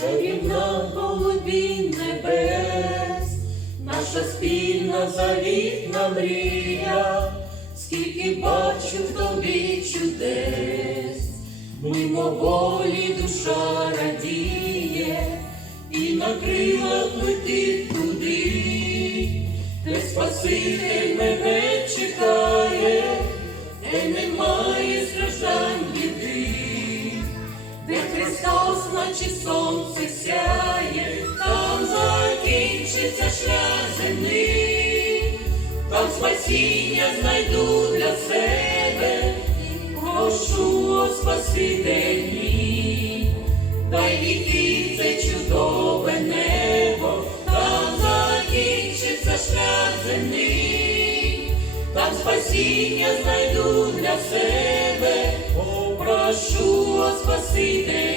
чарівна голубінь небес, наша спільна завітна мрія, скільки бачу в тобі чудес, мимоволі душа радіє, і на крилах летить туди, де Спаситель мене Наче сонце сяє, там закінчиться шлях земний, там спасіння знайду для себе, прошу о Спаситель мій, дай віки це чудове небо, там закінчиться шлях земний, там спасіння знайду для себе, прошу о Спаситель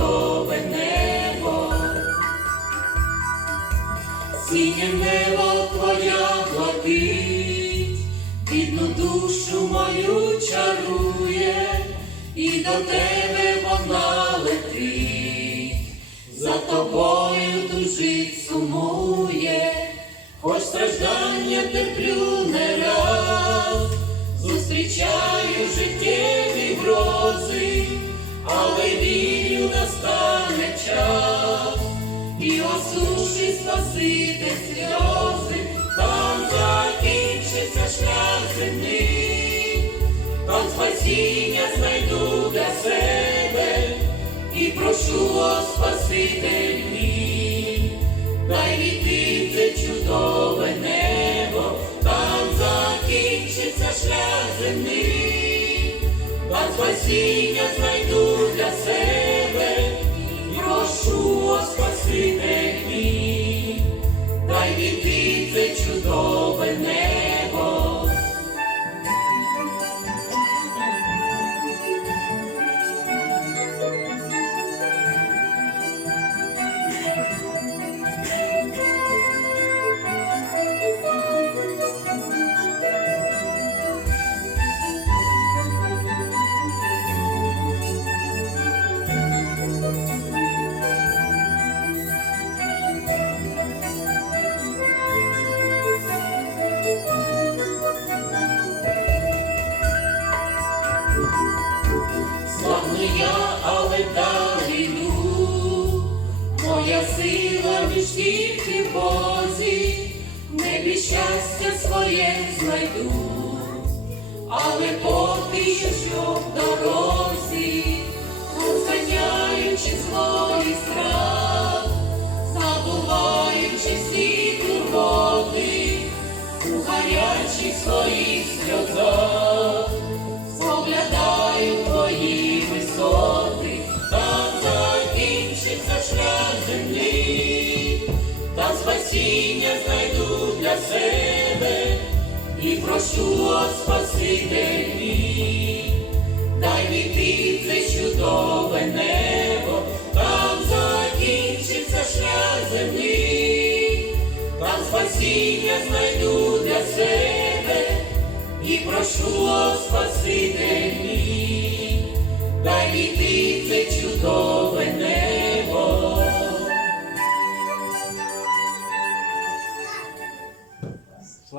чудове небо, синє небо твоя блакить, бідну душу мою чарує, і до тебе вона летить, за тобою тужить сумує, хоч страждання терплю не раз, зустрічаю настане час, і осушить спасити сльози, там закінчиться шлях земний, там спасіння знайду для себе, і прошу о Спаситель дай війти це чудове небо, там закінчиться шлях земний, там спасіння знайду для себе, Славний я, але далі йду, моя сила лиш тільки Бозі, небі щастя своє знайду, але поки що в дорозі, розганяючи злої страх, забуваючи всі турботи, у гарячих своїх закінчиться шлях землі, там спасіння знайду для себе. І прошу о Спаситель мій, дай війти це чудове небо, там закінчиться шлях землі, там спасіння знайду